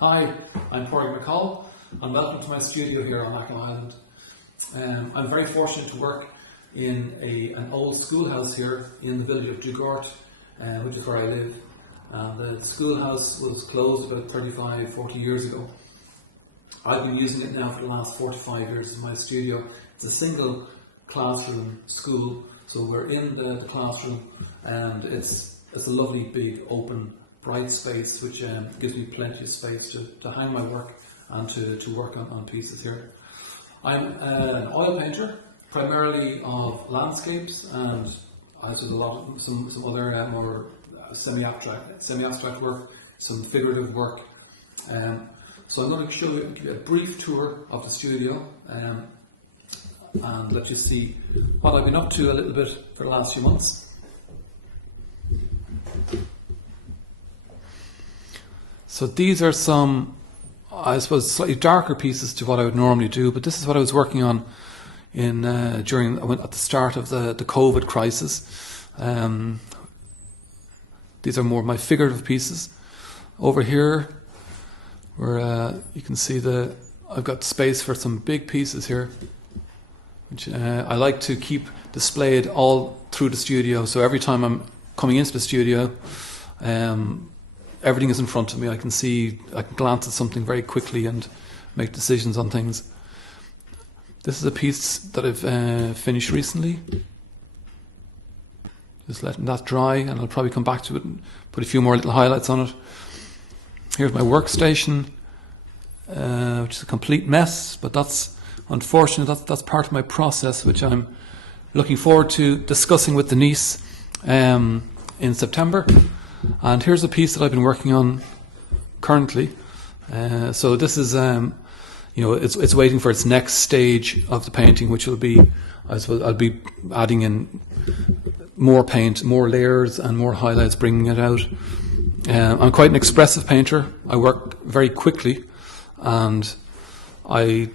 Hi, I'm Padraig McCaul and welcome to my studio here on Mackinac Island. I'm very fortunate to work in an old schoolhouse here in the village of Dugort, which is where I live. The schoolhouse was closed about 35-40 years ago. I've been using it now for the last 45 years as my studio. It's a single classroom school, so we're in the classroom and it's a lovely big open bright space which gives me plenty of space to hang my work and to work on pieces here. I'm an oil painter, primarily of landscapes, and I did some other more semi-abstract work, some figurative work. So I'm going to give you a brief tour of the studio and let you see what I've been up to a little bit for the last few months. So these are some, I suppose, slightly darker pieces to what I would normally do, but this is what I was working on at the start of the COVID crisis. These are more my figurative pieces. Over here, where you can see I've got space for some big pieces here, which I like to keep displayed all through the studio. So every time I'm coming into the studio, everything is in front of me. I can glance at something very quickly and make decisions on things. This is a piece that I've finished recently. Just letting that dry, and I'll probably come back to it and put a few more little highlights on it. Here's my workstation, which is a complete mess, but that's unfortunate. That's part of my process, which I'm looking forward to discussing with the niece in September. And here's a piece that I've been working on currently. So this is, it's waiting for its next stage of the painting, which will be, I suppose, I'll be adding in more paint, more layers, and more highlights, bringing it out. I'm quite an expressive painter. I work very quickly, and I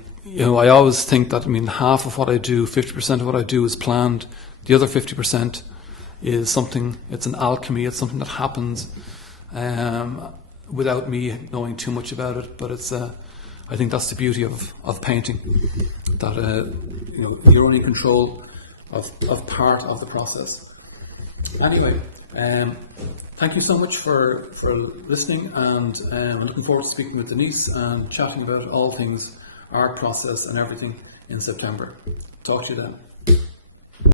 always think that half of what I do, 50% of what I do, is planned. The other 50% is something. It's an alchemy. It's something that happens without me knowing too much about it. But I think that's the beauty of painting, that you're only in control of part of the process. Anyway, thank you so much for listening, and I'm looking forward to speaking with Denise and chatting about all things art process and everything in September. Talk to you then.